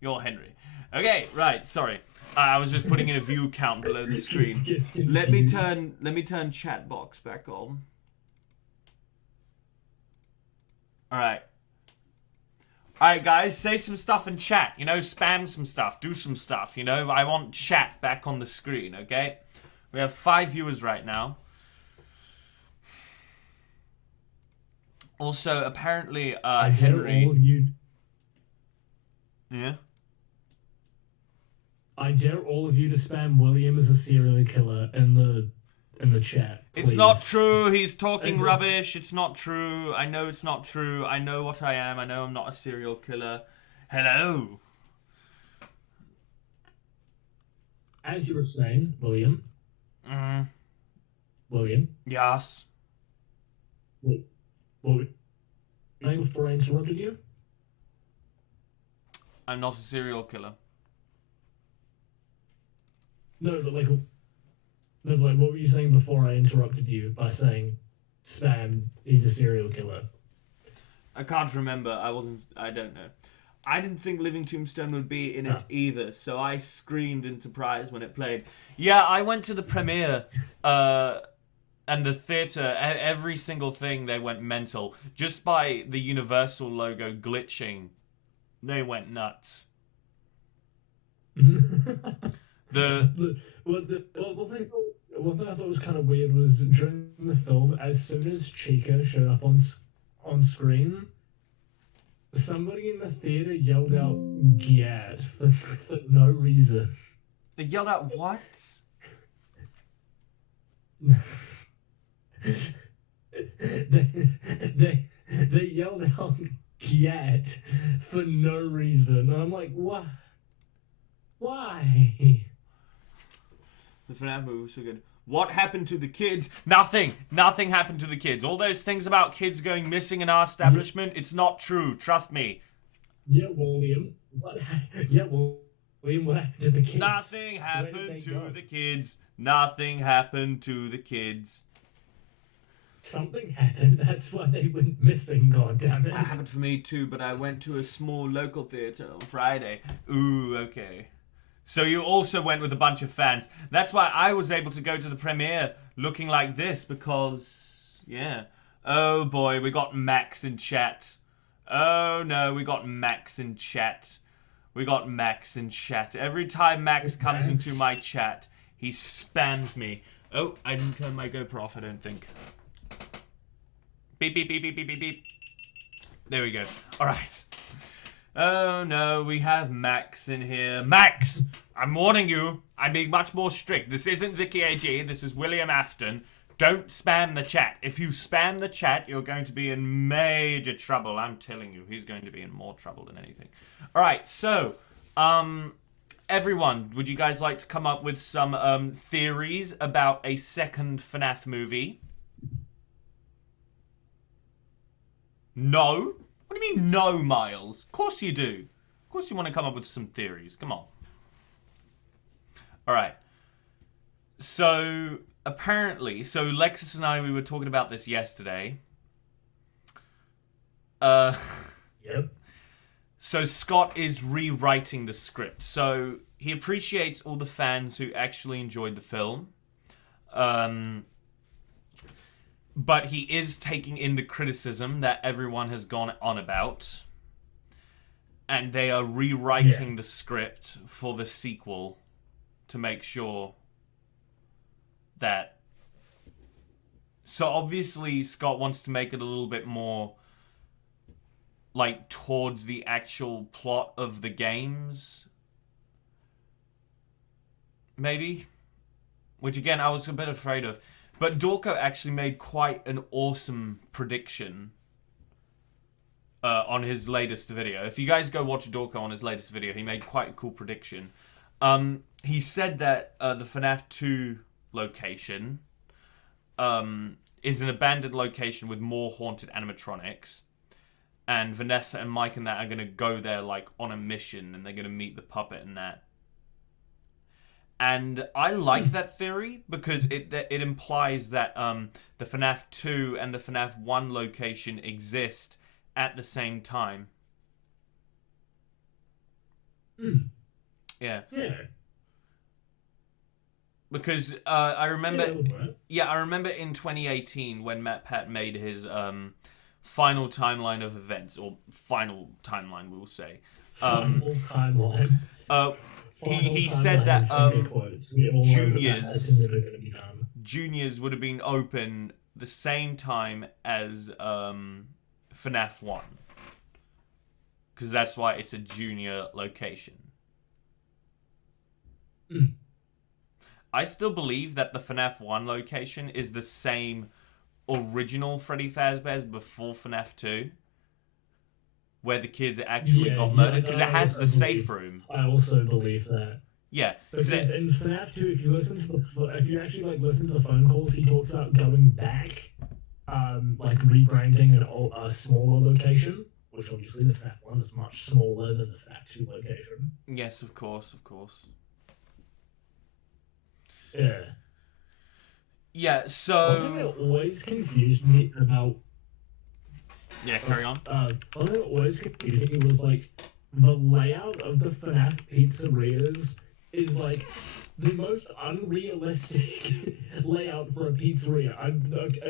You're Henry. Okay, right, sorry. I was just putting in a view count below the screen. Let me turn chat box back on. Alright. Alright guys, say some stuff in chat. You know, spam some stuff, do some stuff, you know. I want chat back on the screen, okay? We have 5 viewers right now. Also, apparently, Henry... All of you... Yeah? I dare all of you to spam William as a serial killer in the chat, please. It's not true. He's talking rubbish. It's not true. I know it's not true. I know what I am. I know I'm not a serial killer. Hello. As you were saying, William. William. Yes. What were you saying before I interrupted you? I'm not a serial killer. No, but what were you saying before I interrupted you by saying, spam, he's a serial killer? I can't remember. I don't know. I didn't think Living Tombstone would be in it either, so I screamed in surprise when it played. Yeah, I went to the premiere, and the theater, every single thing, they went mental. Just by the Universal logo glitching, they went nuts. One thing I thought was kind of weird was during the film, as soon as Chica showed up on screen, somebody in the theater yelled out "Gad" for no reason. They yelled out what? they yelled out "Gad" for no reason. I'm like, what? Why? The FNAF movie was so good. What happened to the kids? Nothing. Nothing happened to the kids. All those things about kids going missing in our establishment, it's not true. Trust me. Yeah, William. What happened to the kids? Nothing happened to the kids. Nothing happened to the kids. Something happened. That's why they went missing, goddammit. That happened for me too, but I went to a small local theatre on Friday. Ooh, okay. So you also went with a bunch of fans. That's why I was able to go to the premiere looking like this, because, yeah. Oh boy, we got Max in chat. Oh no, we got Max in chat. We got Max in chat. Every time Max comes into my chat, he spams me. Oh, I didn't turn my GoPro off, I don't think. Beep, beep, beep, beep, beep, beep, beep. There we go. All right. Oh no, we have Max in here. Max! I'm warning you, I'm being much more strict. This isn't ZickyAG, this is William Afton. Don't spam the chat. If you spam the chat, you're going to be in major trouble. I'm telling you, he's going to be in more trouble than anything. Alright, so, everyone, would you guys like to come up with some theories about a second FNAF movie? No? What do you mean no, Miles? Of course you do. Of course you want to come up with some theories. Come on. Alright. So, apparently, Lexus and I, we were talking about this yesterday. Yep. So Scott is rewriting the script. So he appreciates all the fans who actually enjoyed the film. But he is taking in the criticism that everyone has gone on about. And they are rewriting the script for the sequel to make sure that... So obviously Scott wants to make it a little bit more like towards the actual plot of the games. Maybe? Which again, I was a bit afraid of. But Dorko actually made quite an awesome prediction on his latest video. If you guys go watch Dorko on his latest video, he made quite a cool prediction. He said that the FNAF 2 location is an abandoned location with more haunted animatronics. And Vanessa and Mike and that are going to go there like on a mission, and they're going to meet the puppet and that. And I like that theory because it implies that the FNAF 2 and the FNAF 1 location exist at the same time. Yeah. Yeah. Because I remember... Yeah, I remember in 2018 when MatPat made his final timeline of events, or final timeline, we'll say. Final timeline. He said that juniors would have been open the same time as FNAF 1. Because that's why it's a junior location. I still believe that the FNAF 1 location is the same original Freddy Fazbear's before FNAF 2. Where the kids actually got murdered. Because it has the safe room. I also believe that. Yeah. Because in FNAF 2, if you actually like listen to the phone calls, he talks about going back, like rebranding a smaller location, which obviously the FNAF 1 is much smaller than the FNAF 2 location. Yes, of course, of course. Yeah. Yeah, so... One thing that always confused me about... Yeah, carry on. One thing that always confused me was, like, the layout of the FNAF pizzerias is, like, the most unrealistic layout for a pizzeria.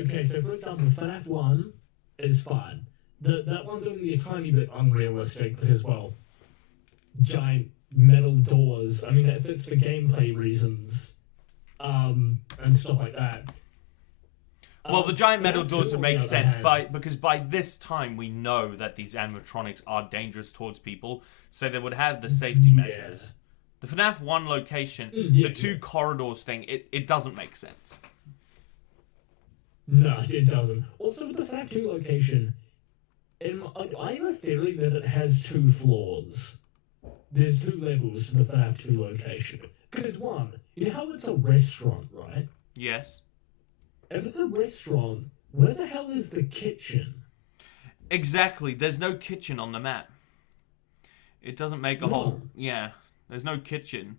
Okay, so for example, FNAF 1 is fine. That one's only a tiny bit unrealistic because, well, giant metal doors. I mean, it fits for gameplay reasons. And stuff like that. Well, the giant metal doors would make sense because by this time we know that these animatronics are dangerous towards people, so they would have the safety measures. The FNAF 1 location, the two corridors thing, it doesn't make sense. No, it doesn't. Also, with the FNAF 2 location, I have a theory that it has 2 floors. There's 2 levels to the FNAF 2 location. Because one, you know how it's a restaurant, right? Yes. If it's a restaurant, where the hell is the kitchen? Exactly. There's no kitchen on the map. It doesn't make a whole... Yeah. There's no kitchen.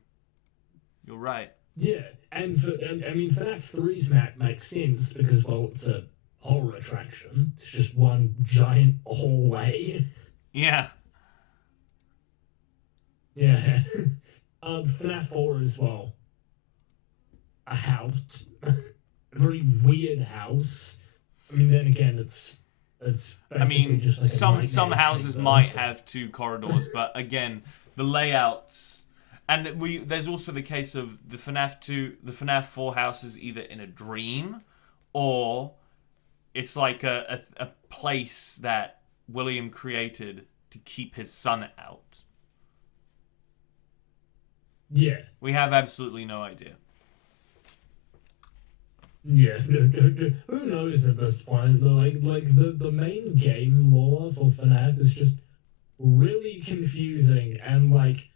You're right. Yeah. And I mean, FNAF 3's map makes sense because, well, it's a horror attraction. It's just one giant hallway. Yeah. Yeah. FNAF 4 as well. A house. A very weird house. I mean, then again, it's I mean, just like some houses might have 2 corridors, but again, the layouts, and there's also the case of the FNAF 4 house is either in a dream, or it's like a place that William created to keep his son out. Yeah. We have absolutely no idea. Yeah, who knows at this point? The main game lore for FNAF is just really confusing, and like,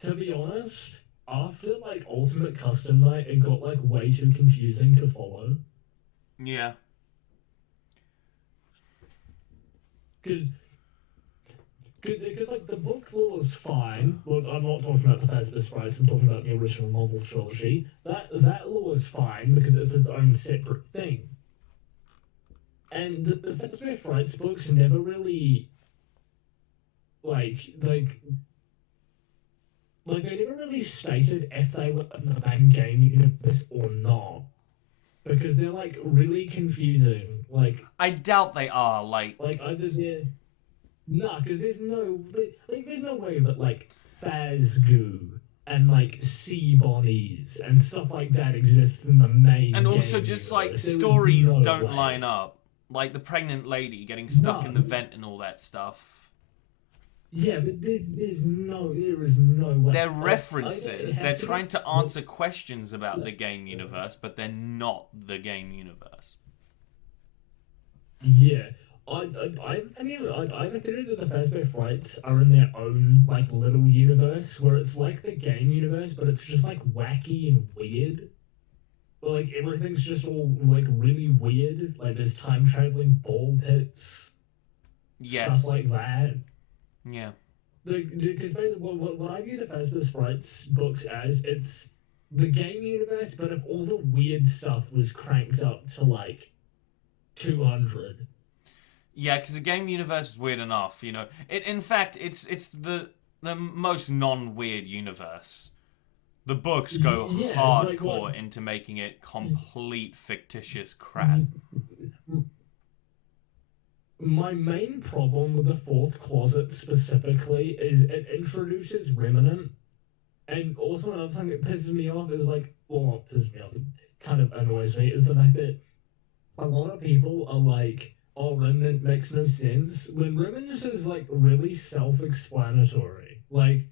to be honest, after like Ultimate Custom Night, it got like way too confusing to follow. Yeah. Because like the book lore is fine. Well, I'm not talking about the Fazbear Sprites. I'm talking about the original novel trilogy. That lore is fine because it's its own separate thing. And the Fazbear Frights books never really like they never really stated if they were in the main game universe or not. Because they're like really confusing. Like I doubt they are. Like either they're nah, because there's no way that like Fazgoo and like sea bonnies and stuff like that exists in the main. And also game just universe. like There stories was no don't way. line up. Like the pregnant lady getting stuck in the vent and all that stuff. Yeah, but there is no way. They're Like, references. it They're has to trying be- to answer questions about the game universe, but they're not the game universe. Yeah. I have a theory that the Fazbear Frights are in their own like little universe where it's like the game universe, but it's just like wacky and weird. Like everything's just all like really weird. Like there's time traveling ball pits, Yes. stuff like that. Yeah. Because basically, what I view the Fazbear Frights books as, it's the game universe, but if all the weird stuff was cranked up to like 200. Yeah, because the game universe is weird enough, you know. In fact, it's the most non-weird universe. The books go Yeah, it's hardcore like what- into making it complete fictitious crap. My main problem with the fourth closet specifically is it introduces Remnant, and also another thing that pisses me off is like, well, not pisses me off, it kind of annoys me, is the fact that a lot of people are like, oh, Remnant makes no sense, when Remnant is like really self-explanatory. Like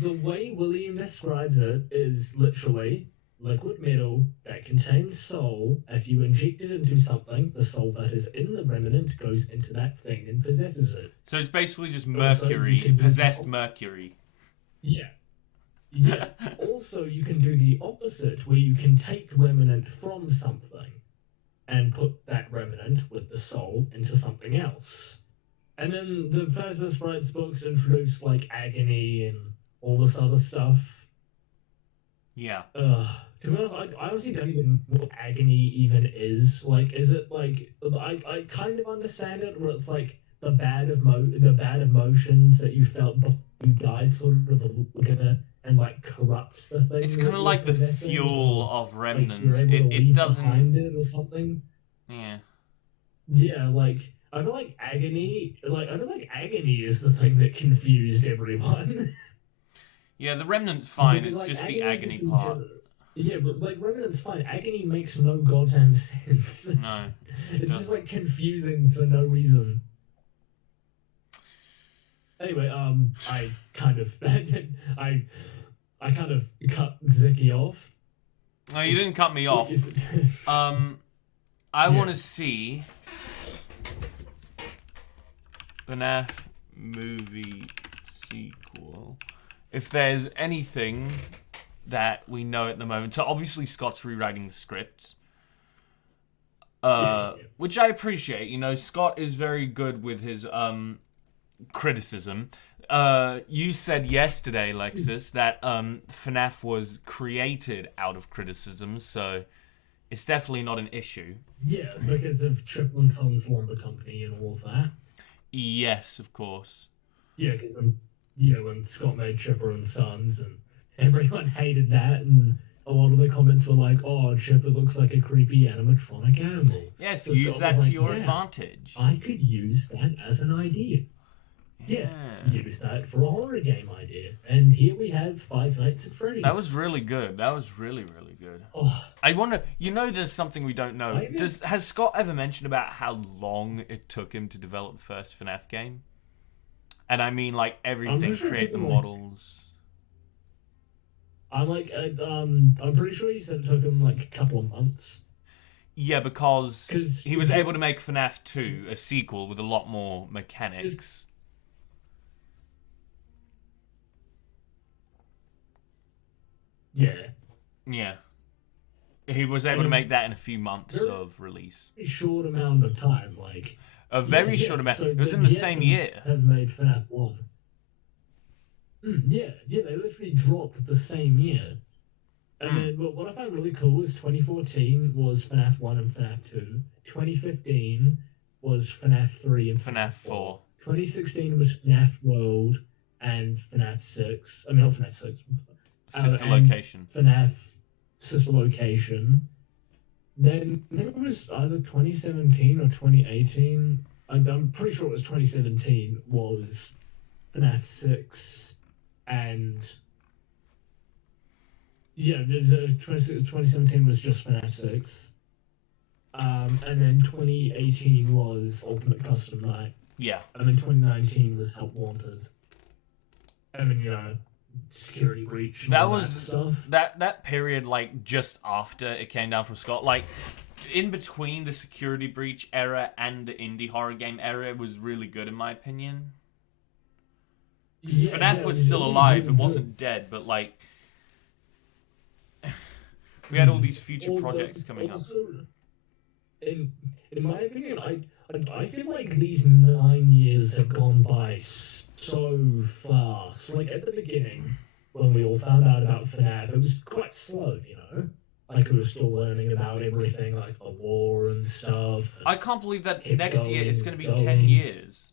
the way William describes it is literally liquid metal that contains soul. If you inject it into something, the soul that is in the remnant goes into that thing and possesses it. So it's basically just Also, Mercury, you can do possessed that. Mercury. Yeah. Yeah. Also, you can do the opposite, where you can take remnant from something and put that remnant with the soul into something else. And then the Fazbear Frights books introduce like agony and all this other stuff. Yeah. To be honest, I honestly don't even know what agony even is. Like, is it like I kind of understand it, where it's like the bad emotions that you felt before you died, sort of gonna and like corrupt the thing. It's that kind of you're like the possessing, fuel or, of like, Remnant. you're able to It leave doesn't. behind it or something. Yeah. Yeah, like I feel like agony is the thing that confused everyone. Yeah, the Remnant's fine. Because, It's like, just the agony just in part. general- Yeah, but like Remnant's fine. Agony makes no goddamn sense. No. It's just like confusing for no reason. Anyway, I kind of I kind of cut Zicky off. No, you didn't cut me off. I want to see FNAF movie sequel. If there's anything that we know at the moment. So obviously Scott's rewriting the scripts. Which I appreciate. You know, Scott is very good with his criticism. You said yesterday, Lexus, that FNAF was created out of criticism, so it's definitely not an issue. Yeah, because of Triple and Sons won the company and all of that. Yes, of course. Yeah, because when Scott made Chipper and Sons, and everyone hated that, and a lot of the comments were like, "Oh, Chipper looks like a creepy animatronic animal." Yes, So use Scott that was to like, your "Yeah, advantage. I could use that as an idea. Yeah, use that for a horror game idea. And here we have Five Nights at Freddy's. That was really good. That was really, really good. Oh, I wonder, you know, there's something we don't know. I guess- Has Scott ever mentioned about how long it took him to develop the first FNAF game? And I mean, like, everything, sure it create the took him, like- models. I'm pretty sure he said it took him like a couple of months. Yeah, because 'Cause he was he- able to make FNAF 2, a sequel with a lot more mechanics. Yeah, Yeah. He was able to make that in a few months very- of release. a short amount of time, like A very yeah, short amount. so It was in they the same actually year. Have made FNAF 1. Yeah, they literally dropped the same year. And then what I found really cool was 2014 was FNAF 1 and FNAF 2. 2015 was FNAF 3 and FNAF 4. 2016 was FNAF World and FNAF 6. I mean, not FNAF 6. Sister Location. FNAF Sister Location. Then I think it was either 2017 or 2018. I'm pretty sure it was 2017 was FNAF 6 and... Yeah, 2017 was just FNAF 6. And then 2018 was Ultimate Custom Night. Yeah. And then 2019 was Help Wanted. And then, you know, Security Breach. That was stuff. That period, like, just after it came down from Scott. Like, in between the Security Breach era and the indie horror game era, it was really good, in my opinion. FNAF was still alive. It wasn't dead, but, like... We had all these future projects coming up. In my opinion, I feel like these 9 years have gone by so fast. Like, at the beginning, when we all found out about FNAF, it was quite slow, you know? Like, we were still learning about everything, like the lore and stuff. I can't believe that next year it's going to be 10 years.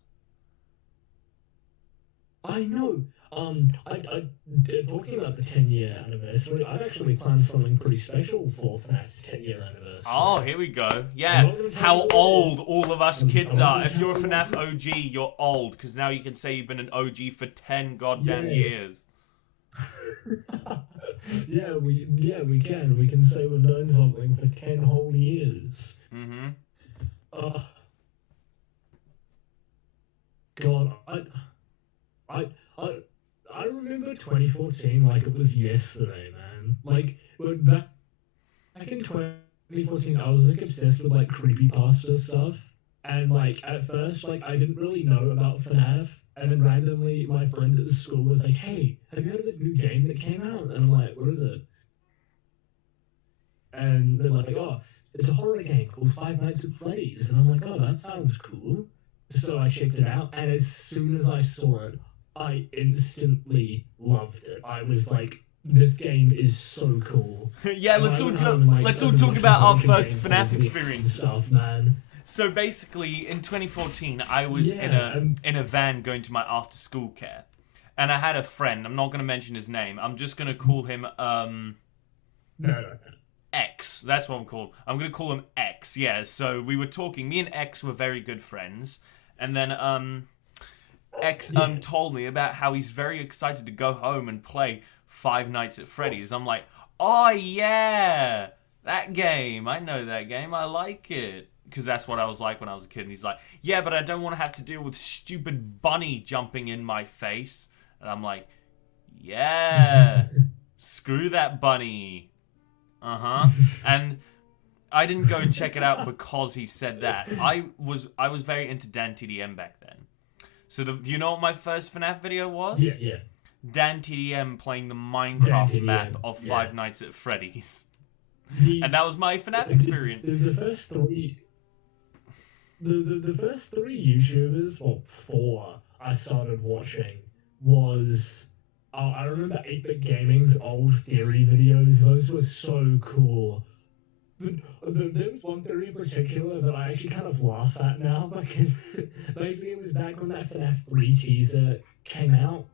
I know. Talking about the 10-year anniversary, I've actually planned something pretty special for FNAF's 10-year anniversary. Oh, here we go. Yeah, how old all of us kids are. If you're a FNAF OG, you're old, because now you can say you've been an OG for 10 goddamn years. yeah, we can. We can say we've done something for 10 whole years. Mm-hmm. God, I remember 2014 like it was yesterday, man. Like, back in 2014, I was like obsessed with like creepypasta stuff, and like at first, like I didn't really know about FNAF, and then randomly my friend at school was like, "Hey, have you heard of this new game that came out?" And I'm like, "What is it?" And they're like, "Oh, it's a horror game called Five Nights at Freddy's," and I'm like, "Oh, that sounds cool." So I checked it out, and as soon as I saw it, I instantly loved it. I was like, this game is so cool. Yeah, let's all talk about our first FNAF experience. Stuff, man. So basically, in 2014, I was in a van going to my after-school care, and I had a friend. I'm not going to mention his name. I'm just going to call him No. X. That's what I'm called. I'm going to call him X. Yeah. So we were talking. Me and X were very good friends, and then X told me about how he's very excited to go home and play Five Nights at Freddy's. I'm like, oh yeah, that game. I know that game. I like it. Because that's what I was like when I was a kid. And he's like, yeah, but I don't want to have to deal with stupid bunny jumping in my face. And I'm like, yeah, screw that bunny. Uh-huh. And I didn't go and check it out because he said that. I was very into Dan TDM back then. So do you know what my first FNAF video was? Yeah. Dan TDM playing the Minecraft map of Five Nights at Freddy's. And that was my FNAF experience. The first three... The first three YouTubers, well, four, I started watching was... I remember 8-Bit Gaming's old theory videos. Those were so cool. But there was one theory in particular that I actually kind of laugh at now, because basically it was back when that FNAF 3 teaser came out,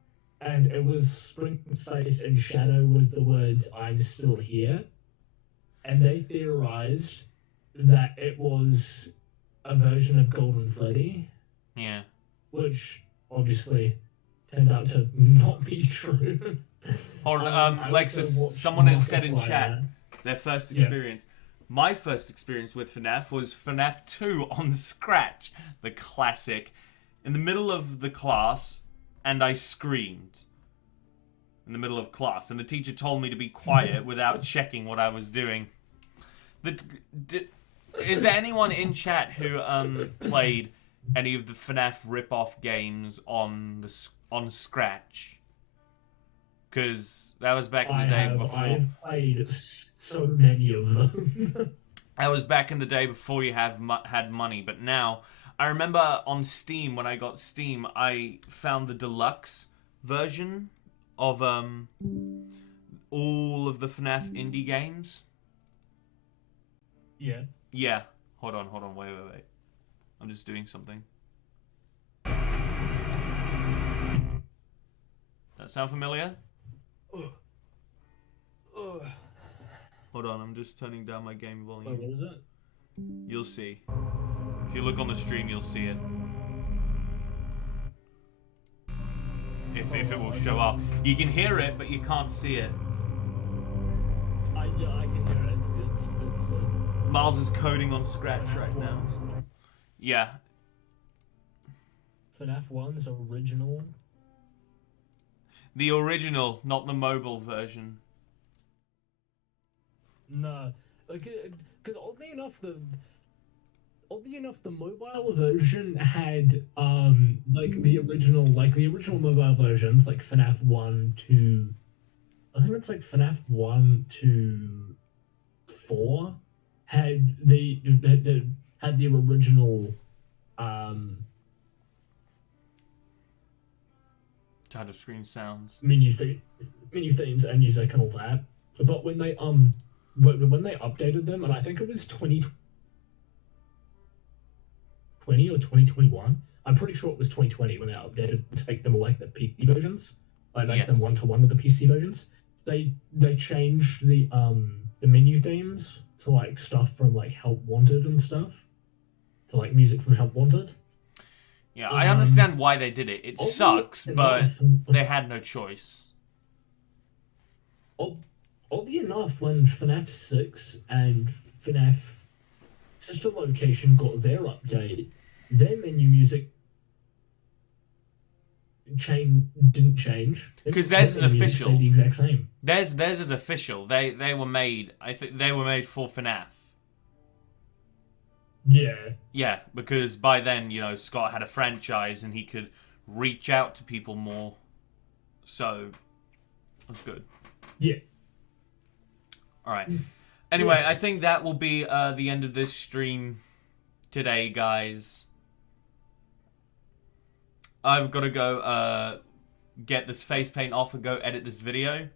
and it was Sprinkled Space and Shadow with the words, "I'm still here." And they theorized that it was a version of Golden Freddy. Yeah. Which, obviously, turned out to not be true. Hold on, Lexus, someone has said in chat their first experience. My first experience with FNAF was FNAF 2 on Scratch, the classic, in the middle of the class, and I screamed. In the middle of class, and the teacher told me to be quiet without checking what I was doing. Is there anyone in chat who played any of the FNAF rip-off games on Scratch? Because that was back in the day before. I've played so many of them. That was back in the day before you had money, but now I remember on Steam, when I got Steam, I found the deluxe version of all of the FNAF indie games? Yeah. Yeah. Hold on, wait. I'm just doing something. That sound familiar? Hold on, I'm just turning down my game volume. Wait, what is it? You'll see. If you look on the stream, you'll see it. If it will show up. You can hear it, but you can't see it. Yeah, I can hear it. It's Miles is coding on Scratch right now. Yeah. FNAF 1's original. The original, not the mobile version. No, because oddly enough, the mobile version had like the original mobile versions, like FNAF 1 to, I think it's like FNAF 1 to 4 had the original Title screen sounds. menu themes and music and all that. But when they updated them, and I think it was 2020 or 2021, I'm pretty sure it was 2020 when they updated to make them like the PC versions, like make them one-to-one with the PC versions. They changed the menu themes to like stuff from like Help Wanted and stuff, to like music from Help Wanted. Yeah, I understand why they did it. It sucks, but they had no choice. Oddly enough, when FNAF 6 and FNAF Sister Location got their update, their menu music didn't change. Because theirs is official. Stayed the exact same. Theirs is official. They were made. I think they were made for FNAF. Yeah. Yeah, because by then, you know, Scott had a franchise and he could reach out to people more. So, that's good. Yeah. Alright. Anyway, I think that will be the end of this stream today, guys. I've got to go get this face paint off and go edit this video.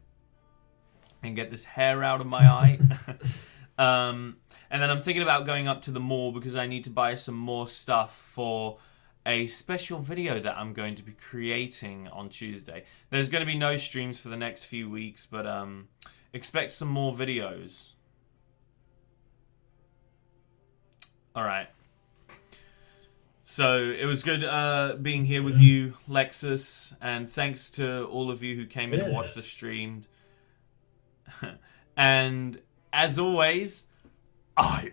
And get this hair out of my eye. And then I'm thinking about going up to the mall because I need to buy some more stuff for a special video that I'm going to be creating on Tuesday. There's going to be no streams for the next few weeks, but expect some more videos. Alright. So, it was good being here with you, Lexus, and thanks to all of you who came in and watched the stream. And, as always, I